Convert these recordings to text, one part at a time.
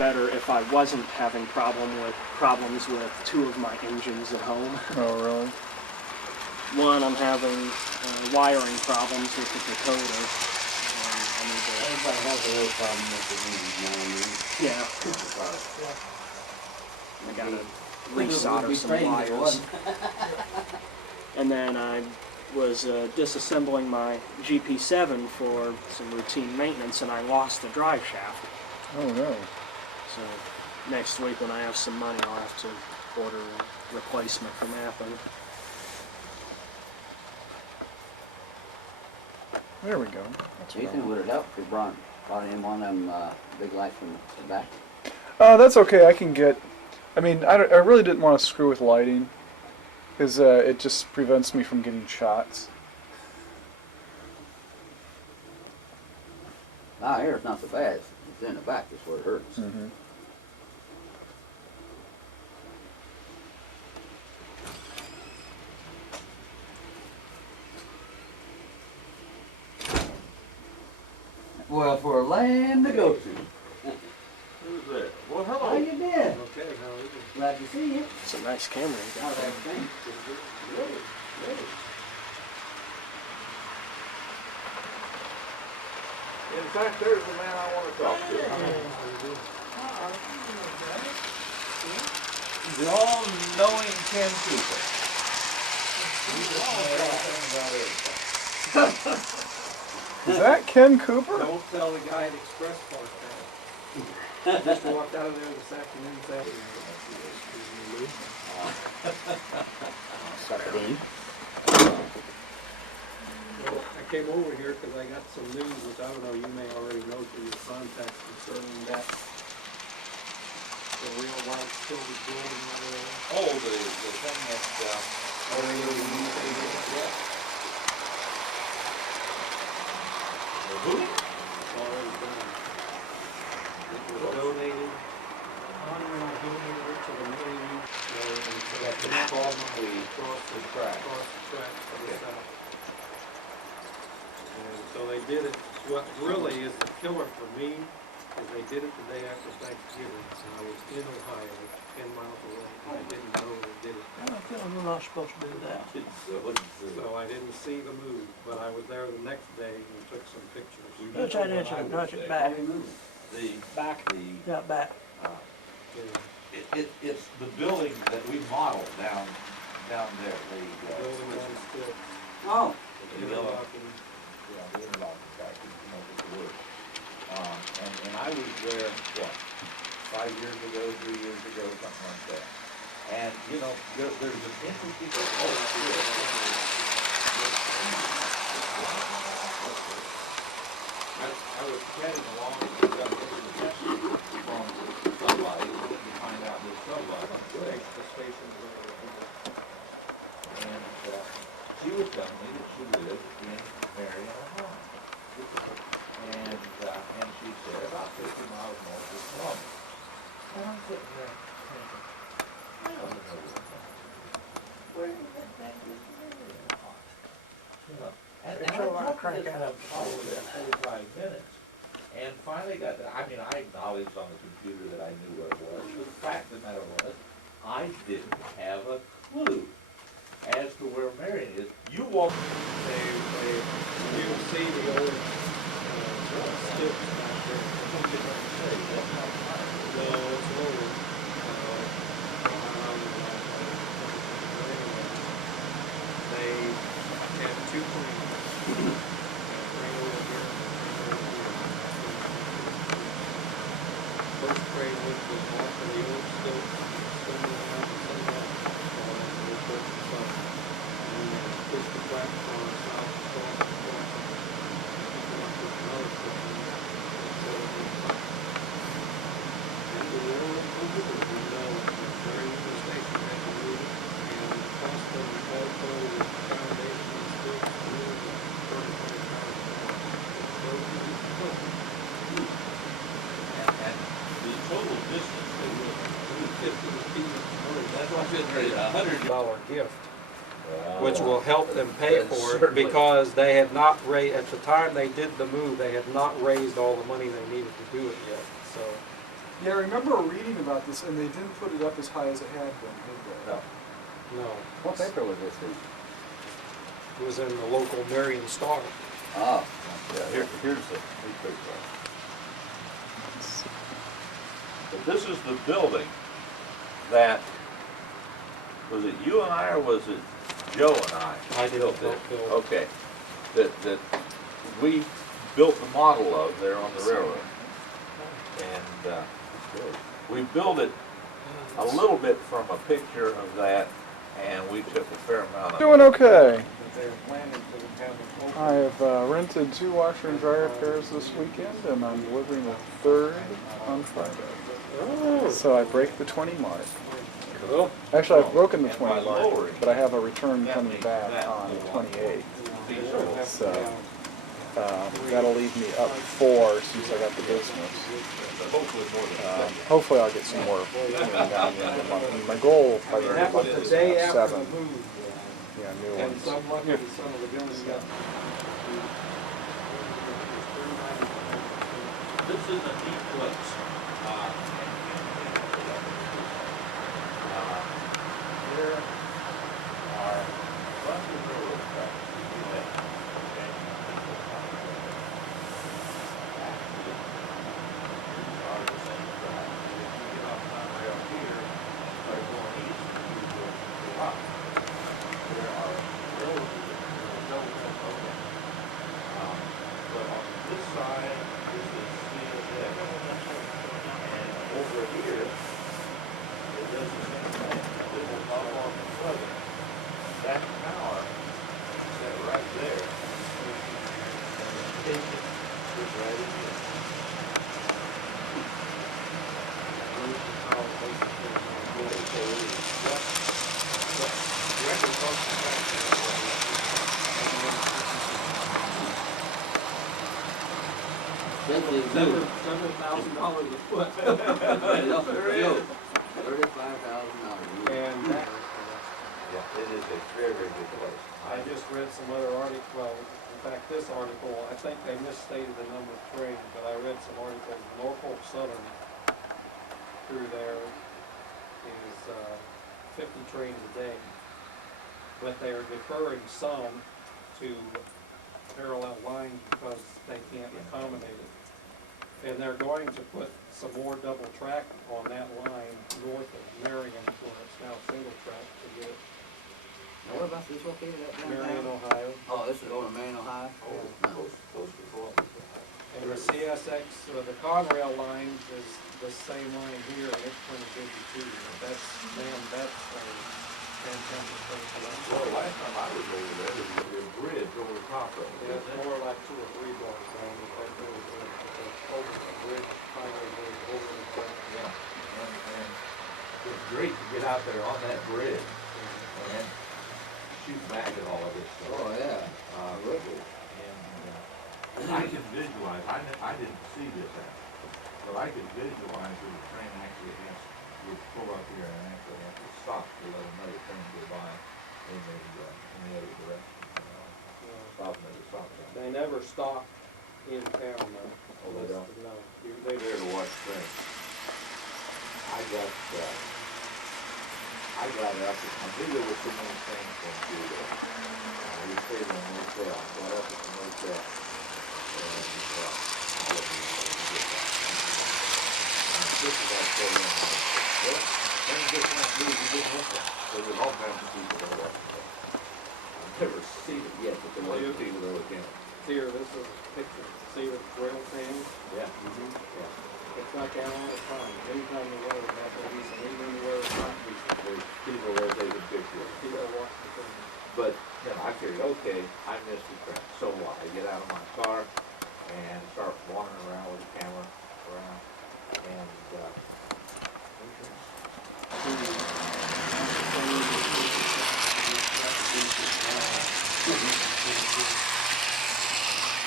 better if I wasn't having problems with two of my engines at home. Oh, really? One, I'm having wiring problems with the decoder. Everybody has a little problem with the engine, you know what I mean? Yeah. I gotta resolder some wires. And then I was disassembling my GP7 for some routine maintenance, and I lost the drive shaft. Oh, no. So next week when I have some money, I'll have to order a replacement from Apple. There we go. That's what I Jason, want. would it help if we brought in one of them big lights from the back? That's okay. I can get. I mean, I really didn't want to screw with lighting, because it just prevents me from getting shots. Ah, here it's not so bad. It's in the back. That's where it hurts. Mm-hmm. Well, for a land to go to. Who's that? Well, hello. How you been? Okay, how are you? Glad to see you. It's a nice camera you got How's there. everything? Really? Really? In fact, there's the man I want to talk to. The all-knowing Ken Cooper. He's everything about everything. Is that Ken Cooper? Don't tell the guy at Express Park that. Just walked out of there this afternoon. I came over here because I got some news, which I don't know, you may already know through your contacts concerning that. The real white silver building over there. Oh, the thing that, who? It's already done. It was donated. Honorary donated it to the Navy. That's the across the track. Across the track to the south. And so they did it. What really is the killer for me is they did it the day after Thanksgiving, and I was in Ohio, 10 miles away, and I didn't know they did it. I don't feel we're not supposed to do that. So I didn't see the move, but I was there the next day and took some pictures. Let's try to answer and nudge it back. Back. Got back. Yeah. It's the building that we modeled down there. Building on still. Oh. The yellow. Yeah, the interlocking factory, you know, with the wood. And I was there, what, 5 years ago, 3 years ago, something like that. And, you know, there's an interesting, I was chatting along with from somebody, wanted to find out this somebody. The station. And she was telling me that she lived in Marion, Ohio. And she said about 50 miles north of Columbus. And I'm sitting there thinking, I don't know where that is Marion, Ohio. You know, and I talked to this one probably 45 minutes. And finally got that. I mean, I acknowledged on the computer that I knew where it was. But the fact of the matter was, I didn't have a clue as to where Marion is. You walk. You will see the old stick back there. No, it's lower. They had two cranes. Crane over here. First crane which was off of the old stick, coming out and coming up. All that little bit of stuff. And then they pushed the platform south across the track. Picking up with another crane. So it was top. And the railroad company, we know, it's very mistake to make a move. And the cost of the also the foundation is still really And the total distance they would that's why I said $100 gift, Wow. which will help them pay for it Certainly. because they had not raised, at the time they did the move, they had not raised all the money they needed to do it yet. So Yeah, I remember reading about this, and they didn't put it up as high as it had been, did they? No. No, What paper was this in? it was in the local Marion Star. Oh. Yeah, here's the newspaper. But this is the building that, was it you and I or was it Joe and I? I did built not it? build. Okay, that we built the model of there on the railroad. And we built it a little bit from a picture of that, and we took a fair amount of. Doing okay. But they're planning to have it open. I have rented 2 washer and dryer pairs this weekend, and I'm delivering a third on Friday. Oh, So I break the 20 mark. cool. Actually, I've broken the And 20 by mark, lowering but I have a return that coming makes back that on the go up. 28th. So, That'll leave me up 4 since I got the business. Hopefully more than that. Hopefully I'll get some more down the end of the month. I mean, my goal by the end that of the was month the is to day have after 7 the move. new And ones. some lucky son of a gun got. This is a deep place. There are lots of railroad tracks. Are the same track. If you get off Conrail here, start going east, you go up. There are railroads that don't have okay. But on this side, this is CSX. And over here, it does the same thing. This is Norfolk and Southern. That tower is set right there. And the station is right in here. Simply $7,000 new. a foot. $35,000. And that, Yeah, it is a very, very good place. I just read some other article, well, in fact, this article, I think they misstated the number of trains, but I read some articles, Norfolk Southern through there is 50 trains a day. But they are deferring some to parallel lines because they can't accommodate it. And they're going to put some more double track on that line north of Marion, where it's now single track to get it Now, what about this located at Marion, downtown? Ohio. Oh, this is going to Marion, Ohio? No. Close to Columbus. And the CSX, the Conrail line is the same line here, and it's 2052. That's, man, that's a fantastic place to Well, live. last time I was over there, there was a bridge over the top of it. Yeah, it's more like 2 or 3 blocks down, but there was over the bridge, finally moved over the track. Yeah, and it's great to get out there on that bridge and shoot back at all of this stuff. Oh, yeah. Really. And I can visualize, I didn't see this happen, but I could visualize that the train actually would pull up here and actually have to stop to let another train go by in the other direction. Stopping at the stop sign. They never stop in town though. Oh, they don't? No. They there to watch trains. I got up, I knew there was so many things going through there. We stayed in a motel, got up at the motel, and all of them get that. And this is our program. Well, things just not good, we didn't look at. So there's all kinds of people that are watching that. I've never seen it yet, but there were people that look in it. Here, this is a picture. See the rail fan? Yeah. Yeah. It's not down all the time. Anytime you go, it's not gonna be some, even where it's not decent. There's people there taking pictures. People watch the thing. But then I figured, okay, I missed the train. So what? I get out of my car and start wandering around with the camera around. And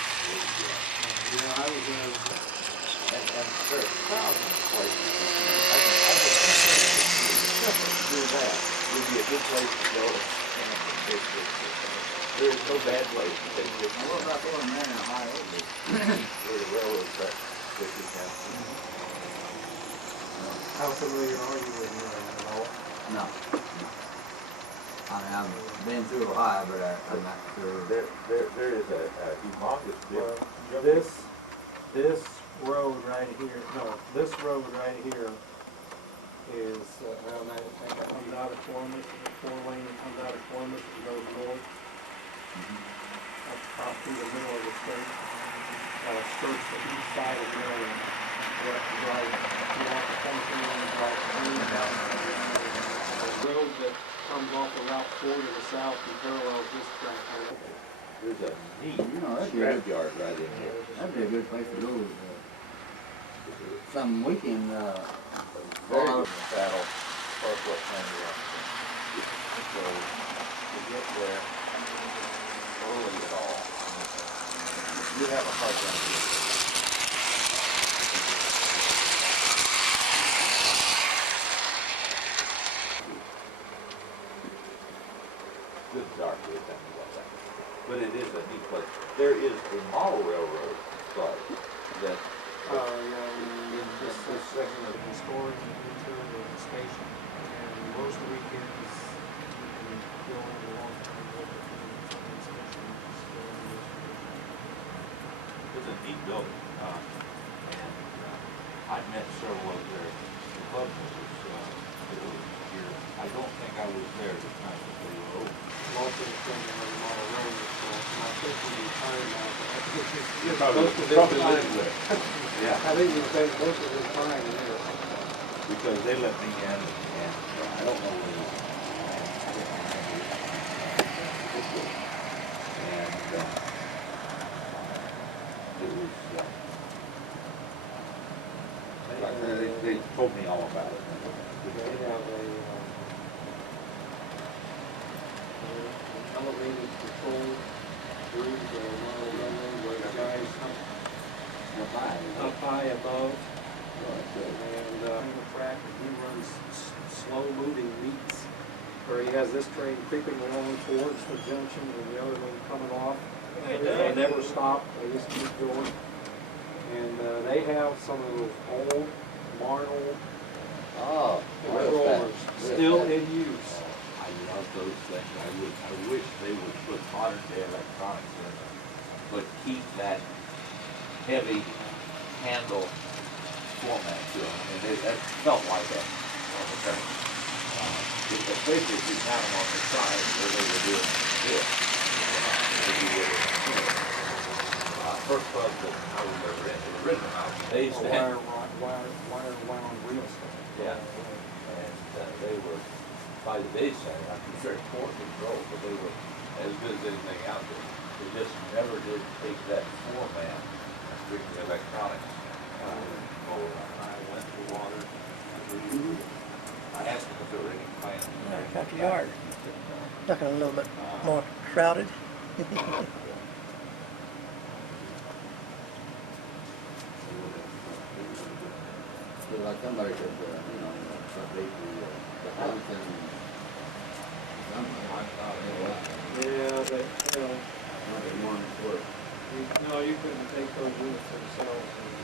You know, I was and there are thousands of places. Do that would be a good place to go and take pictures. There is no bad place to take pictures. what about going to Marion, Ohio? Where the railroad track pictures now. How familiar are you with Marion at all? No. I mean, I've been through Ohio, but I'm not sure. There is a humongous Well, difference. this road right here, no, this road right here is, well, that comes out of Columbus, the 4-lane that comes out of Columbus and goes north. Up through the middle of the state, skirts the east side of Marion. You have to drive, you have to come through and drive clean down. The road that comes off of Route 4 to the south and parallels this track here. There's a neat You know, that'd be a good, scrapyard right in here. that'd be a good place to go. Some weekend, Very good saddle, Parkwood County. So to get there early at all, you have a hard time. Good dark, but it is a neat place. There is a model railroad site that This section of the storage and interior of the station, and most weekends you can go in along the station. it's a neat building, and I met several of their club members that were here. I don't think I was there at the time that they were open. Walter was from the model railroad, so I think he's retired now, but I think he's Probably lived there. Yeah. I think he spent most of his time there. Because they let me in, and I don't know where I didn't remember. And it was, like they told me all about it. They have a elevated patrol through the model railroad where the guys up high above. And on the track, he runs slow-moving meets, where he has this train creeping along towards the junction and the other one coming off. They never stop, they just keep going. And they have some of those old Marnell oh, controllers still in use. I love those things. I wish they would put modern day electronics in them, but keep that heavy handle format to them. I mean, that felt like that on the train. Especially if you count them on the side, where they were doing this. First club that I was ever in, the original house, they used to have, Wire wheel stuff. yeah, and they were, by the day setting, I'm sure very poor control, but they were as good as anything out there. They just never did take that format, strictly electronics. I went to water. I asked them if there were any plans. Country yard. Looking a little bit more shrouded. So like somebody could, you know, update the house and something. Yeah, they, Not that one work. no, you couldn't take those units themselves and,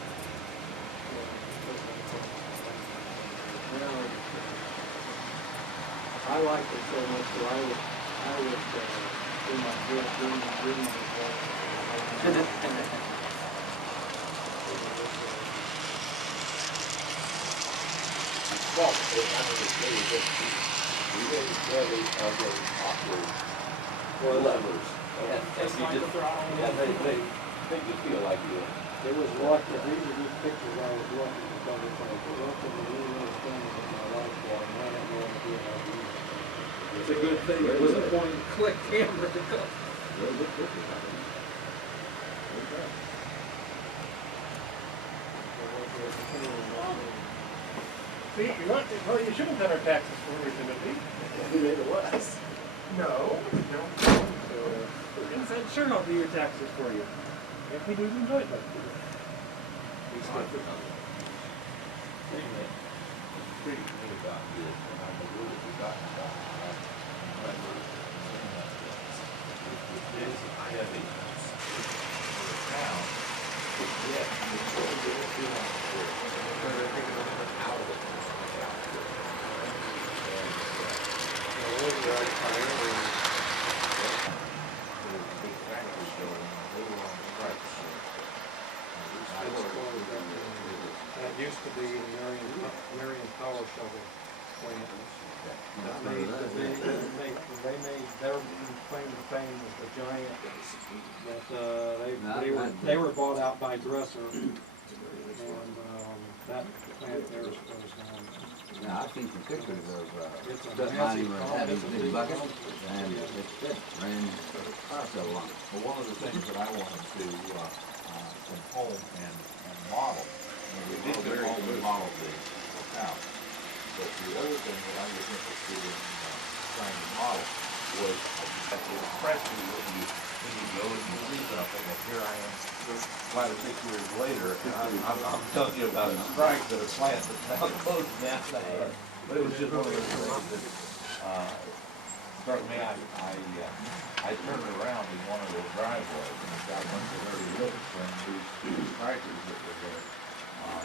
I liked it so much that I would do my dream Well, it's really very awkward levers. And you just, yeah, they make you feel like you. It was lucky, these are just pictures I was lucky to come in front of, lucky to really understand it in my life, while I had no idea how to use it. It's a good thing it was a point and click camera. Really good pictures out there. See, well, you shouldn't cut our taxes for Timothy. It was. No, don't. Inside, sure, I'll do your taxes for you. If we do, enjoy it, let's do it. Pretty neat about this, and I know really forgotten about it. This heavy for the town, yes, it's so good, out of it. right tire and Big factory building, they were on strike. that used to be the Marion Power Shovel plant. That made, they made their claim to fame was the giant, but they were bought out by Dresser, and that plant there was Yeah, I've seen some pictures of, it's a that massive, mining where it had these big buckets, and Yeah. it ran so long. Well, one of the things that I wanted to, from home and model, and we did go home and model the house. But the other thing that I was interested in trying to model was that it impressed me when you go and you read something, and here I am 5 or 6 years later, and I'm telling you about a strike that a plant that's now closed down. But it was just one of those things that struck me. I turned around in one of those driveways, and the guy must have already looked from these two strikers that were there.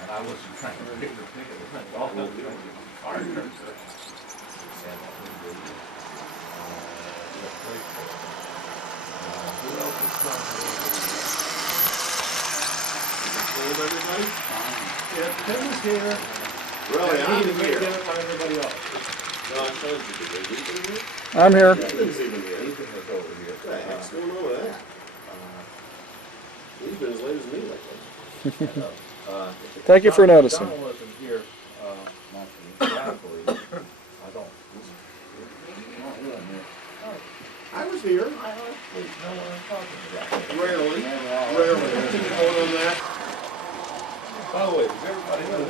And I wasn't trying to pick the ticket, it was all the fire trucks. And that was the great. Who else is trying to Hold everybody? Yeah, Tim is here. Really, I'm He's here. giving on everybody else. No, I told you, did they leave him here? I'm here. Ethan's even here. Ethan was over here. What the heck's going on with that? He's been as late as me lately. Thank you for noticing. John wasn't here, naturally. I don't. I was here. Wait, no one I'm talking about. Rarely. Rarely. Hold on that. By the way, does everybody know the,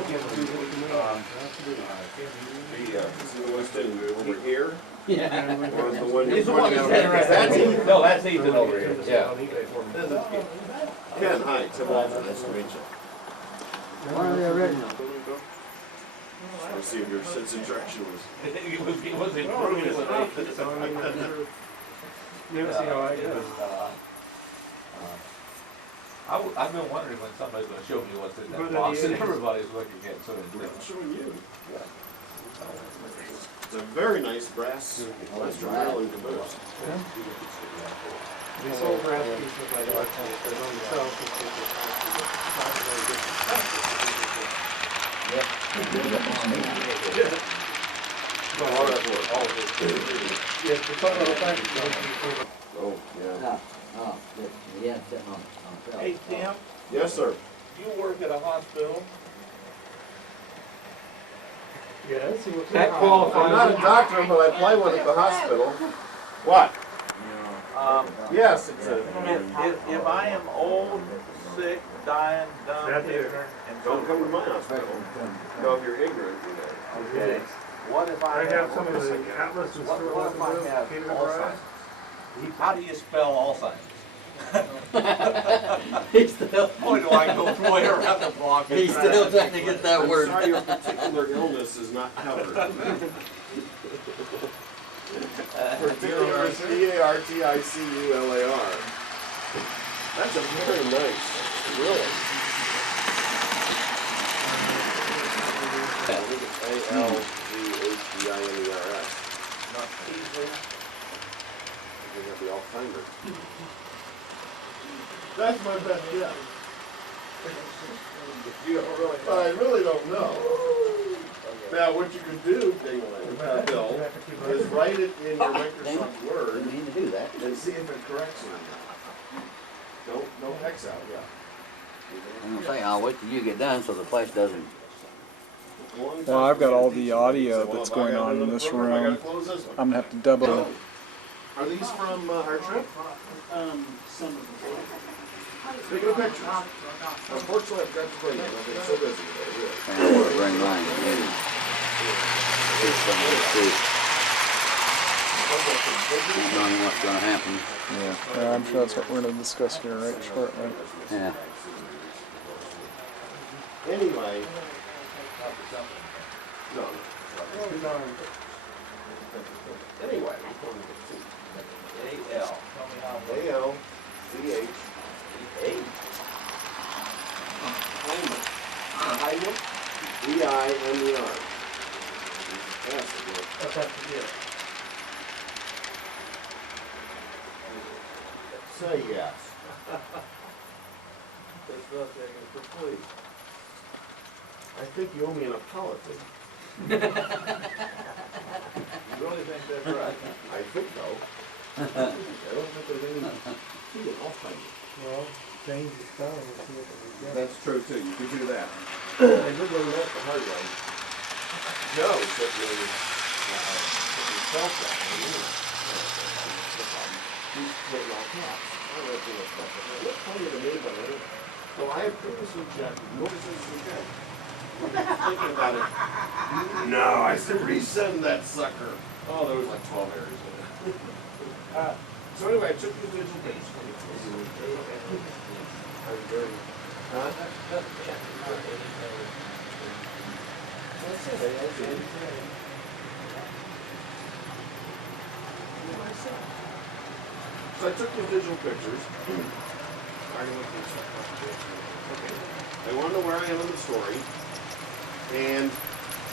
What's in over here? Yeah. Or the one He's the one pointing that's out? standing right That's there. Ethan. No, that's Ethan over here, yeah. Ken, hi, Tim Walton, nice to meet you. Why are they already? Just want to see if your sense of direction was. It was improving with Ethan. never see how I go. I've been wondering when somebody's gonna show me what's in that But box, and it is. everybody's looking at it, so I'm showing you. It's a very nice brass rail and caboose. These old brass pieces I like, they're on the shelf, it's not very good. All that work. Yes, we're talking about the fact. Oh, yeah. No, no, yeah, sitting on top. Hey, Tim, Yes, sir. you work at a hospital? Yes, he was. That I'm not a doctor, but I play one at the hospital. What? Yes, it's a. If I am old, sick, dying, dumb, That's it. ignorant, and Don't come to my hospital. No, if you're ignorant, you know. okay, what if I I have some of the Alzheimer's? atlas and What if I have Peter Alzheimer's? How do you spell Alzheimer's? He's still, Boy, do I go way around the block. and he's try to- still trying to get that I'm word. sorry your particular illness is not covered. Particular is P-A-R-T-I-C-U-L-A-R. That's a very nice, really. I think it's A-L-G-H-E-I-M-E-R-S. Not easily. I think that'd be Alzheimer's. That's my best guess. You don't really But I really don't know. Now, what you could do, Bill, is write it in your Microsoft Word Didn't mean to do that. and see if it corrects it or not. No hex out yet. I'm gonna say, I'll wait till you get done so the place doesn't. Well, I've got all the audio that's going on in this room. I'm gonna have to double. Are these from our trip? Some of them. Speaking of pictures, unfortunately I've got to bring them. I've been so busy today, really. I don't want to bring mine. Maybe. Don't know what's gonna happen. Yeah, I'm sure that's what we're gonna discuss here right shortly. Yeah. Anyway, no. Anyway, A-L. Tell me how. A-L-C-H-E-A. V-I-M-E-R. Yes, it works. That's up to you. yes. That's not taking it for free. I think you owe me an apology. You really think that's right? I think so. I don't think there's any, I'll find it. Well, change the spelling and see if it gets. That's true too, you could do that. I did learn that the hard way. Joe said to me, himself that, he's putting all caps. I don't know if you know stuff, but what's funny to me about it? So I had previously checked, notices we checked. Thinking about it. No, I said resend that sucker. Oh, there was like 12 errors in it. So anyway, I took the digital base. I'm very, huh? That's it. That's it. So I took the digital pictures. Okay. I want to know where I am in the story. And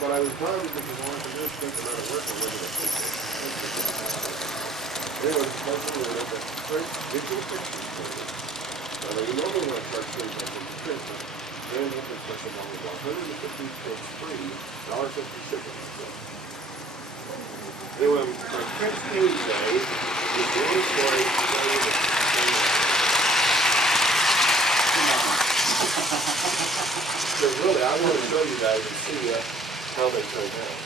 what I was done because I wanted to just think about it work and live in a picture. Anyway, supposedly we looked at print digital pictures for you. Now you normally want to start things like this print, but then you have to put them on the 150 cents free, $1.50 shipping. Anyway, my print page day is the only story to tell you that so really, I want to show you guys and see how they turn out.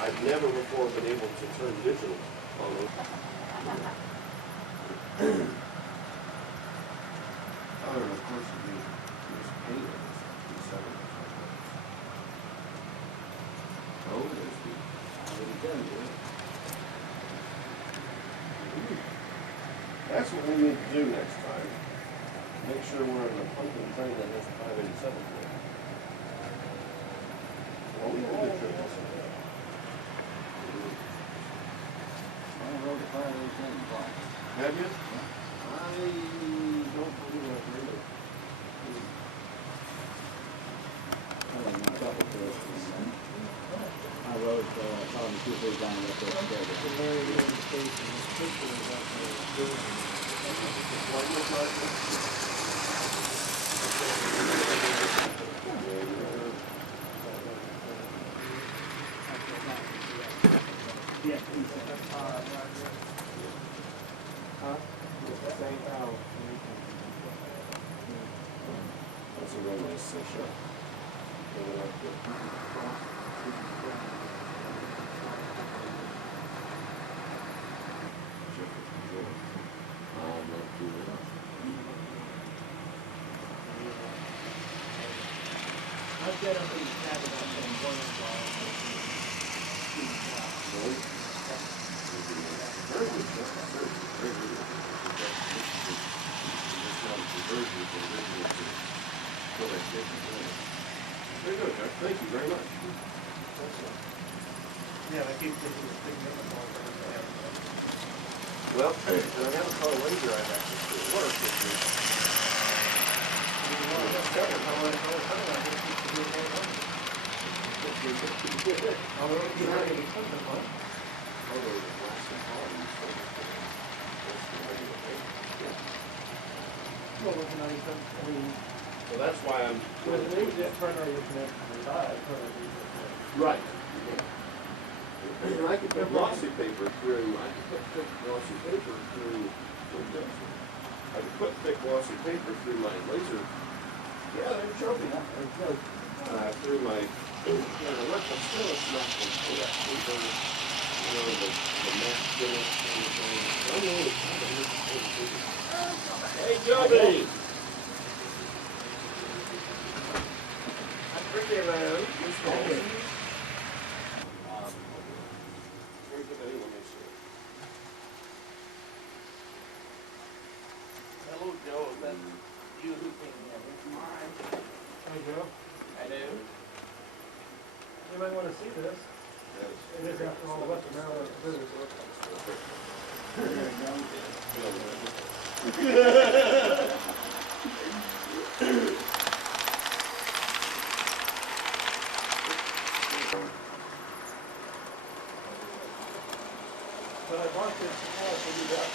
I've never before been able to turn digital on them. Oh, and of course, you use paint. Oh, there's the already done, dude. That's what we need to do next time. Make sure we're in a pumpkin train that has 587 to it. Well, we had a good trip this year. I rode the 587 bike. Have you? I don't believe I've heard it. I rode probably 2 days down there The very indication, this picture is actually doing Yeah. Huh? It's the same house. That's a real nice section. I've got a pretty sad about them going on. Very good, Jeff. Thank you very much. Yeah, I keep thinking it's big enough. Well, I have a color laser I've access to at work, which is so that's why I'm right. And I could put glossy paper through. I could put thick glossy paper through. I could put thick glossy paper through my laser. Yeah, they're choking. Through my electrical still, it's not complete. You know, the matte finish and everything. Hey, Joby! I'm pretty around. Very good. Let me see. Hello, Joe. Is that you who came here? Hi, Joe. I do. You might want to see this. It is after all of us in Maryland too, But I bought this house, we'll do that,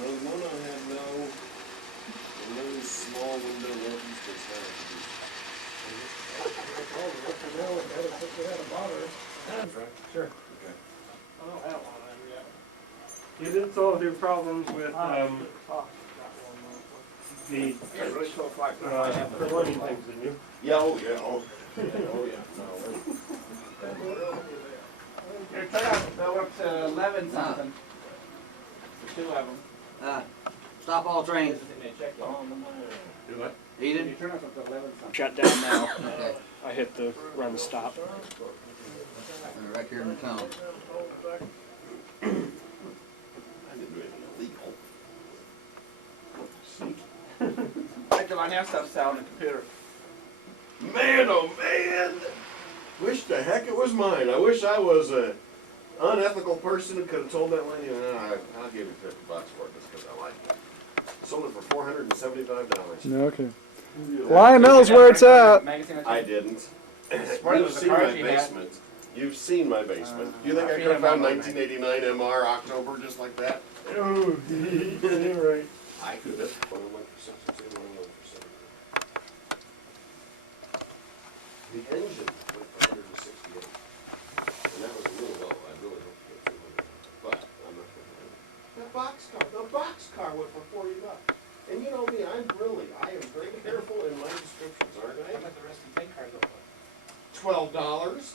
Well, the one I had no small window northeastern side. Sure. Okay. I don't have one of them yet. You didn't solve your problems with, the running things, didn't you? Yeah, oh yeah, oh yeah, no. Your turnout's go up to 11 something. For 2 of them. Stop all trains. Do what? Eden? Your turnout's up to 11 something. Shut down now. Okay. I hit the run stop. We're right here in the town. I didn't do anything illegal. Right, come on, have stuff set on the computer. Man, oh man! Wish the heck it was mine. I wish I was a unethical person who could have told that lady, I'll give you $50 for it just because I like it. Sold it for $475. No, okay. Lion knows where it's at. I didn't. What You've was the seen my card you had? basement. You've seen my basement. You think I could have found 1989 MR October just like that? Oh, you're right. I could have. 101%, 101%. The engine went for 168. And that was a little low. I really hope to get 200. But I'm not going to. The boxcar went for $40. And you know me, I am very careful in my descriptions, aren't I? How about the rest of the tank cars over? $12.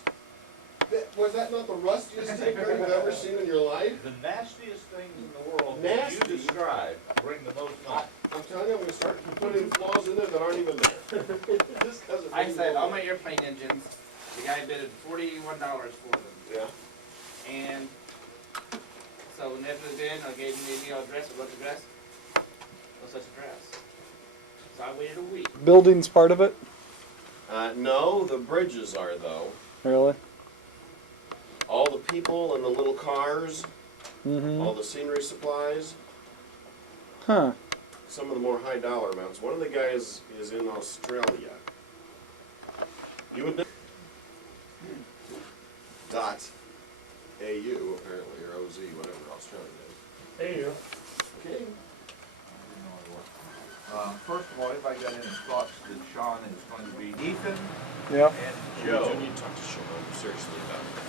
Was that not the rustiest tank car you've ever seen in your life? The nastiest things in the world that Nasty? you describe bring the most money. I'm telling you, I'm going to start putting flaws in there that aren't even there. Just 'cause it I brings said, more all my money. airplane engines, the guy bidded $41 for them. Yeah. And so when they put it in, I gave him the email address, what address? No such address. So I waited a week. Building's part of it? No, the bridges are though. Really? All the people and the little cars, Mm-hmm. all the scenery supplies, Huh. some of the more high dollar amounts. One of the guys is in Australia. You would know. .au apparently, or OZ, whatever Australia is. There you go. Okay. First of all, everybody got any thoughts that Sean is going to be Ethan Yeah. and You Joe? do need to talk to Sean seriously about this.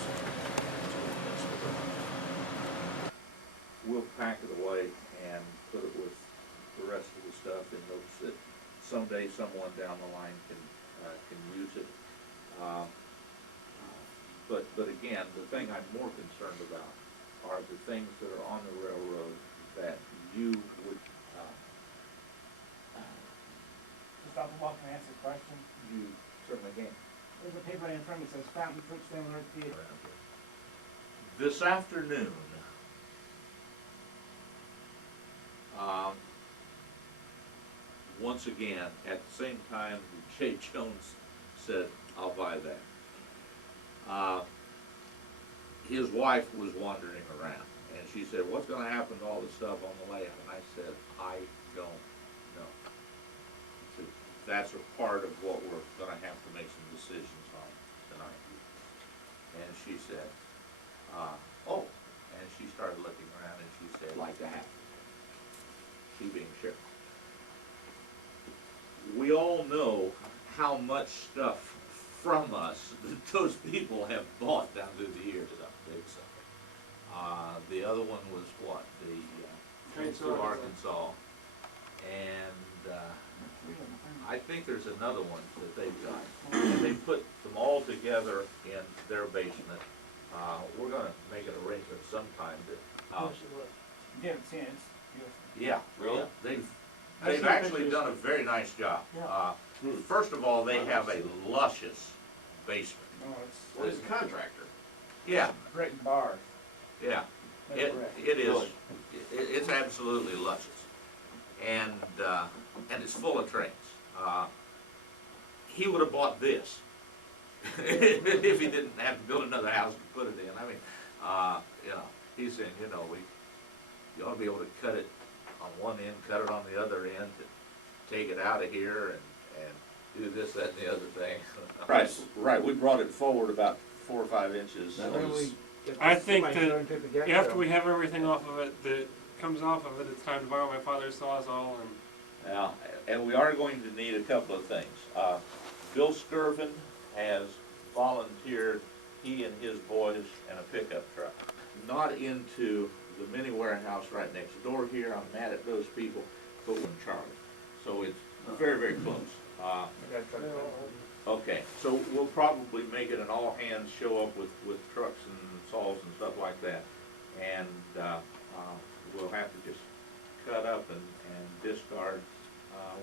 We'll pack it away and put it with the rest of the stuff in hopes that someday someone down the line can use it. But again, the thing I'm more concerned about are the things that are on the railroad that you would, Stop and walk and answer the question. you certainly can. There's a paper in front of me that says Fountain Fruit Stand Alert Theater. This afternoon, once again, at the same time that Jay Jones said, I'll buy that, his wife was wandering around, and she said, what's gonna happen to all the stuff on the layout? And I said, I don't know. That's a part of what we're gonna have to make some decisions on tonight. And she said, oh, and she started looking around and she said, like to have it. She being sheriff. We all know how much stuff from us that those people have bought down through the years. Up big stuff. The other one was what? The Train through to Arkansas. And I think there's another one that they've got. And they put them all together in their basement. We're gonna make an arrangement sometime to, You haven't seen it. It's beautiful. yeah. Really? Yeah, They've I've seen actually pictures. done a very nice job. Yeah. First of all, they have a luscious basement. No, it's What is a contractor? Yeah, brick and bars. yeah. Made It, of brick. it is, Really? it's absolutely luscious. And it's full of trains. He would have bought this if he didn't have to build another house to put it in. I mean, you know, he's saying, you know, you ought to be able to cut it on one end, cut it on the other end, to take it out of here and do this, that, and the other thing. Right, right, we brought it forward about 4 or 5 inches. That Then was- we get I the think semi that going to the get-go. after we have everything off of it that comes off of it, it's time to borrow my father's sawzall and Yeah, and we are going to need a couple of things. Bill Skirvin has volunteered, he and his boys, and a pickup truck. Not into the mini warehouse right next door here, I'm mad at those people, but we're in Charlie. So it's very, very close. I gotta try to- Okay, so we'll probably make it an all-hands show up with trucks and saws and stuff like that. And we'll have to just cut up and discard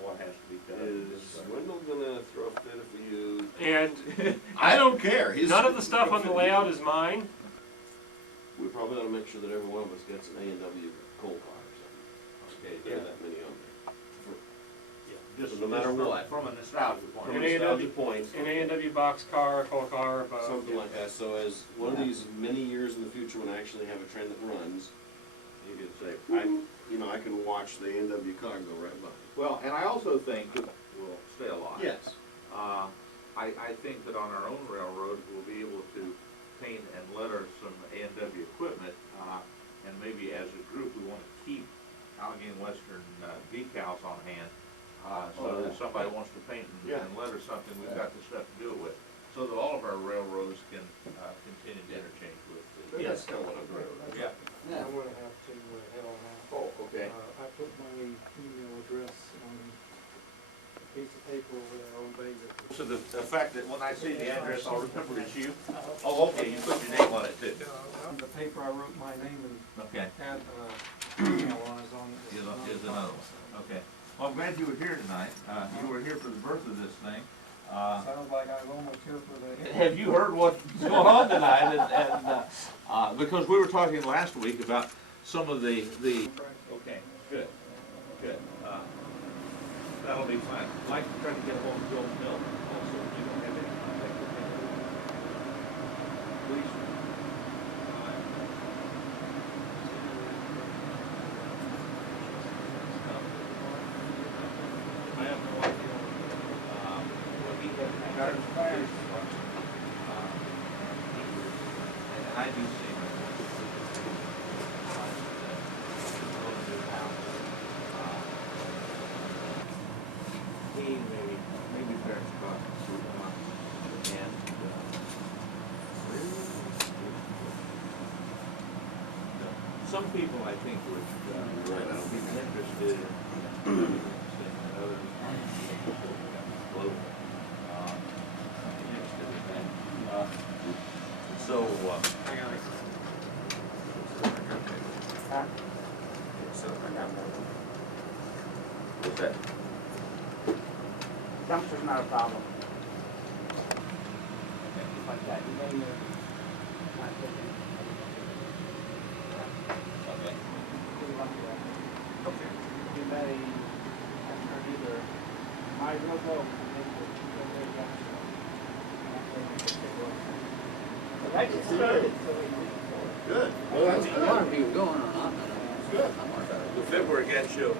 what has to be cut up and Is discard. Wendell gonna throw a fit if we use? and I don't care. none of the stuff on the layout is mine. We probably ought to make sure that every one of us gets an A&W coal car or something. Okay, there are that many on there. Just no matter what. From a nostalgia point. From An a nostalgia A&W point, An A&W box car, a coal car, but something like that. So as one of these many years in the future, when I actually have a train that runs, You could say, I can watch the A&W car go right by. well, and I also think that we'll stay alive. Yes. I think that on our own railroad, we'll be able to paint and letter some A&W equipment, and maybe as a group, we want to keep Allegheny Western decals on hand, so that if somebody wants to paint and letter something, we've got the stuff to do it with, so that all of our railroads can continue to interchange with. That's kind of what I'm doing. Yeah. I'm gonna have to head on out. Oh, okay. I put my email address on a piece of paper over there on David. So the fact that when I see the address, I'll remember it's you? Oh, okay, you put your name on it too. On the paper, I wrote my name and Okay. had email on it. Is another one, okay. Well, I'm glad you were here tonight. You were here for the birth of this thing. Sounds like I was almost here for the. Have you heard what's going on tonight? And because we were talking last week about some of the. Okay, good, good. That'll be fine. I'd like to try to get a hold of Bill Mill also, if you don't have any contact with him. Please. I have no idea. What he had, and I do see him. He maybe parents got and some people I think would Right, I don't be think interested in others global interested in that. So what's that? Dumpster's not a problem. Just like that, you name it, not taking. Okay. Pretty lucky that. Okay. You may, haven't heard either, might as well go, I just started, so Good. Well, that's good. Water people going or not, Good. The February gas show,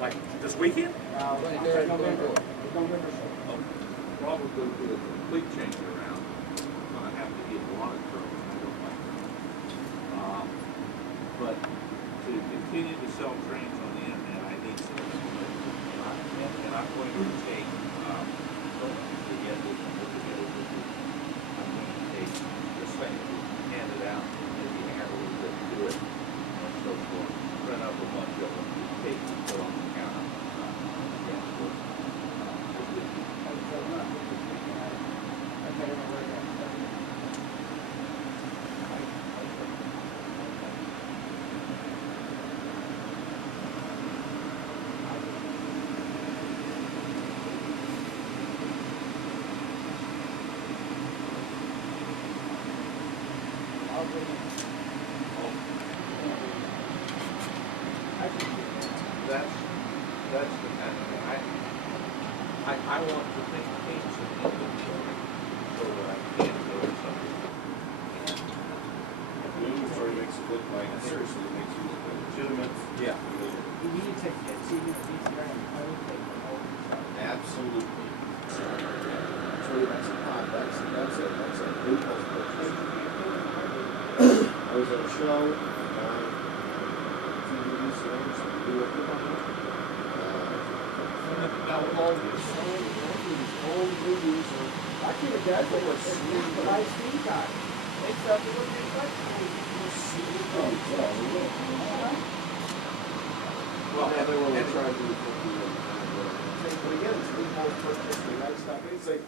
like this weekend? November show. Probably do a complete change around. I'm gonna have to get a lot of trouble. I don't like that. But to continue to sell trains on the internet, I need some. And I'm going to take, don't forget this, put together with you. I'm going to take this thing, hand it out, maybe add a little bit to it, and so forth. Print up a bunch of them, take and put on the counter. That's the kind of thing, I want to think things in inventory so that I can go to something. The inventory makes it look like, seriously, it makes you look like legitimate. Yeah. You need to get seated at these around the plane, take the whole stuff. Absolutely. So that's a impulse purchase. was at a show, few movies, you know, just do it. Now with all these old movies, Actually, it does, but it's the high speed car. It's up to what you expect. well, and then when we try to do the but again, it's people first history, right? Stop and say,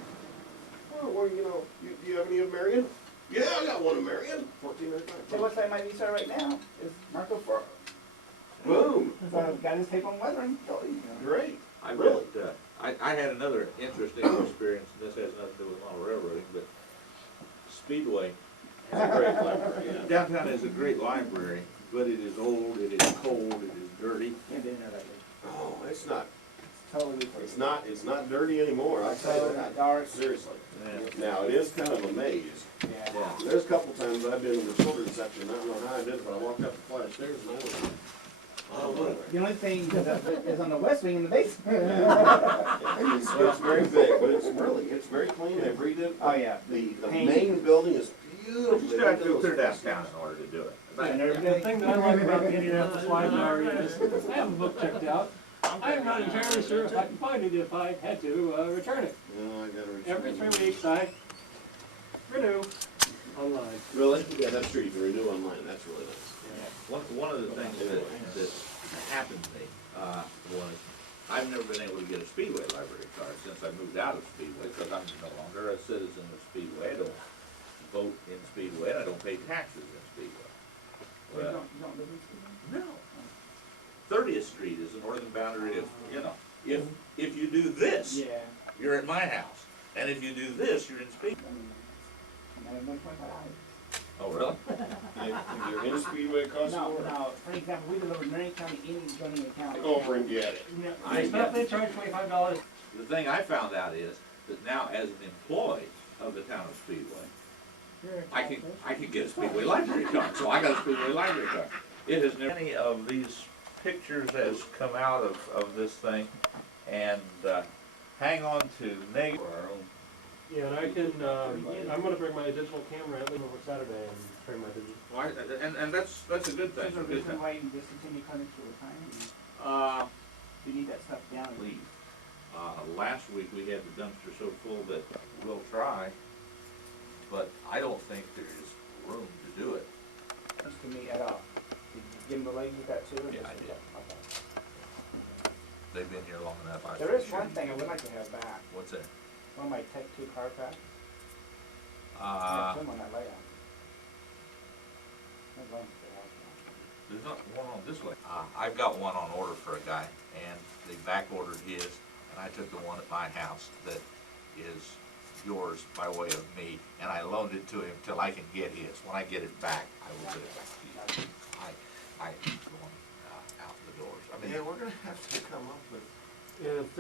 oh, well, you know, do you have any of Marion? Yeah, I got one of Marion. 1495. So what's that might be sir right now is Marco Foro. Boom. So got his tape on weathering. Great. I Really? wrote, I had another interesting experience, and this has nothing to do with model railroading, but Speedway. It's a great library, yeah. Downtown is a great library, but it is old, it is cold, it is dirty. Can't be in there lately. Oh, it's not. Totally. It's not dirty anymore. I tell you Totally that. not dark. Seriously. Yeah. Now, it is kind of a maze. Yeah. Yeah. There's a couple times I've been in the children's section, I don't know how I did it, but I walked up the flight of stairs and I was, oh, look. The only thing is on the west wing in the basement. It's very big, but it's very clean. They've redid it. Oh, yeah. The Paint. main building is beautiful. You still have to go clear downtown in order to do it. And The everything. thing that I like about the Indianapolis Library is I have a book checked out. I'm not entirely sure if I can find it if I had to return it. No, I gotta return Every it. 3 weeks I renew online. Really? Yeah, that's true. You can renew online. That's really nice. One of the things that happened to me was I've never been able to get a Speedway library card since I moved out of Speedway because I'm no longer a citizen of Speedway. I don't vote in Speedway and I don't pay taxes in Speedway. You Well, don't live in Speedway? no. 30th Street is the northern boundary of, you know, if you do this, Yeah. you're at my house. And if you do this, you're in Speedway. I have 1.5. Oh, really? If you're in Speedway across the No, border, no, for example, we live in Marion County, Indian Zoning County. go over and get it. I thought they charge $25. The thing I found out is that now as an employee of the town of Speedway, I can get a Speedway library card, so I got a Speedway library card. It has never, any of these pictures has come out of this thing, and hang on to negative for our own. Yeah, and I can, I'm gonna bring my digital camera at least over Saturday and bring my digital. Why, and that's a good thing. Is there a a good reason thing. why you discontinue clinics for retirement? You need that stuff down. Leave. Last week we had the dumpster so full that we'll try, but I don't think there is room to do it. Just to me at all. Did you give them the lady with that too? or Yeah, just I with did. that? Okay. They've been here long enough. I'm There is sure. one thing I would like to have back. What's that? One of my Tech 2 car packs. Some on that layout. That's one for the house now. There's not one on this way. I've got one on order for a guy, and they back ordered his, and I took the one at my house that is yours by way of me, and I loaned it to him till I can get his. When I get it back, I will get it back to you. I keep going out the doors. I mean, Yeah, we're gonna have to come up with. If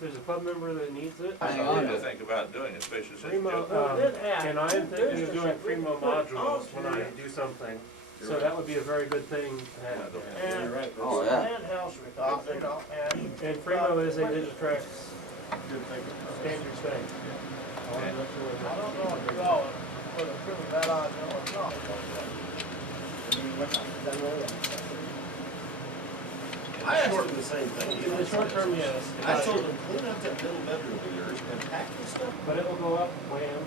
there's a club member that needs it, something to think about doing, especially since Primo, Joe. and I am thinking of doing Primo modules when I do something. So that would be a very good thing to have. And, Oh, yeah. and house you know, and And Primo is a Digitrax standard thing. I don't know what to call it, but it's really that odd, no, it's not. I mean, what's, is that really a necessity? I asked him the same thing. In the short term, yes. I told him, clean out that middle bedroom of yours and pack this stuff. But it will go up, wham.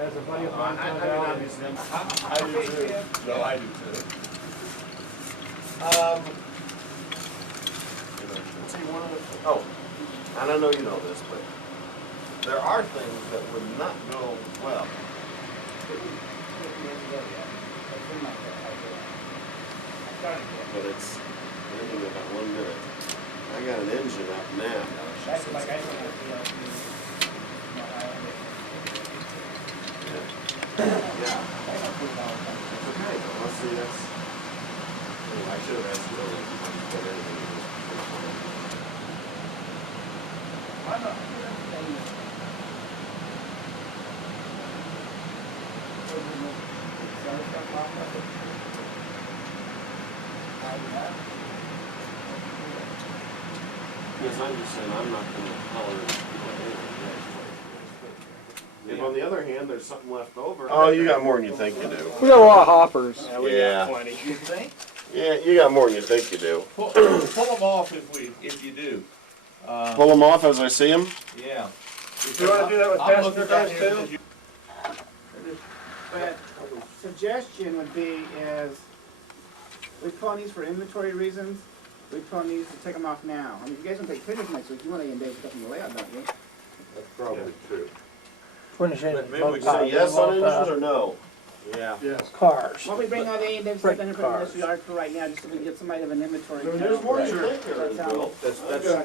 As a buddy of mine found out. I do too. No, I do too. Let's see, one of the, oh, and I know you know this, but there are things that would not go well. But it's ending in about 1 minute. I got an engine up now. That's like I don't have to, Yeah. Okay, let's see, that's, I should have asked Bill if he wanted to put anything in this. I'm not. Yes, I'm just saying, I'm not gonna holler at people anyway. If on the other hand, there's something left over. Oh, you got more than you think you do. We got a lot of hoppers. Yeah, we Yeah. got plenty. You think? Yeah, you got more than you think you do. Pull them off if you do. Pull them off as I see them. Yeah. You wanna do that with I'm passenger looking down cars here too? because you- But suggestion would be is, we put on these for inventory reasons, we put on these to take them off now. I mean, if you guys want to take pictures next week, you want A&W stuff in the layout, don't you? That's probably true. Finishing But maybe we both can Say yes on engines or no? Yeah. cars. Why don't we bring out A&W stuff Print in from cars. this yard for right now, just so we can get somebody of an inventory. There's more than you count. think there is, Bill.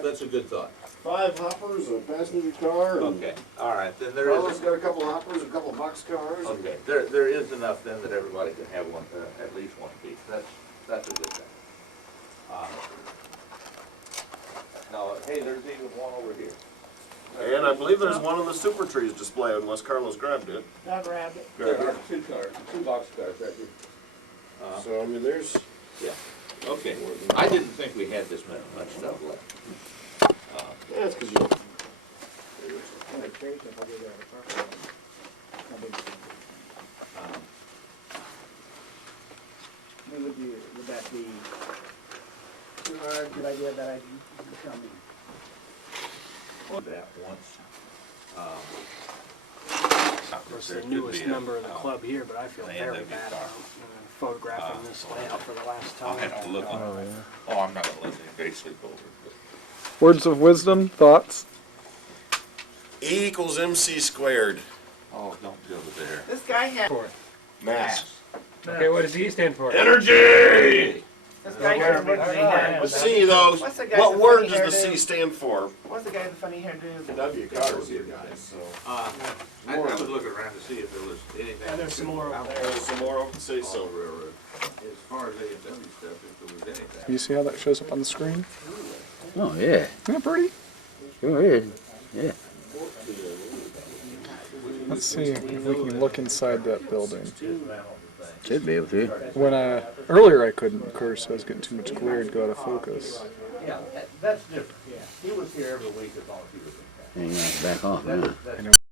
That's a good thought. 5 hoppers, a passenger car, and Okay, all right, then there Carlos is, got a couple of hoppers, a couple of box cars. and- okay, there is enough then that everybody can have one, at least one piece. That's a good thing. Now, hey, there's even one over here. And I believe there's one on the Super Trees display unless Carlos grabbed it. I grabbed it. There are 2 cars, 2 box cars right here. So, I mean, there's, Okay, I didn't think we had this much stuff left. that's because you, I mean, would that be too hard, good idea, bad idea? You tell me. That once. Of course, the newest member of the club here, but I feel very bad about photographing this layout for the last I'll time. have to look on it. Oh, I'm not gonna let anybody sleep over. Words of wisdom, thoughts? E equals MC squared. Oh, don't go there. This guy had, Mass. Okay, what does E stand for? Energy! this guy had a funny hair. The C though, What's the guy what with word funny does the hairdo? C stand for? What's the guy with the funny hairdo? W cars here, guys, so. I was looking around to see if there was anything. And there's some more over there. There's some more over say so. Railroad. As far as A&W stuff, if there was anything. You see how that shows up on the screen? Oh, yeah. Isn't that pretty? Sure is. Yeah. Let's see if we can look inside that building. Should be able to. When earlier I couldn't, of course, I was getting too much glare to go out of focus. Yeah, that's different, yeah. He was here every week as long as he was in town. Hang on, back off now. I know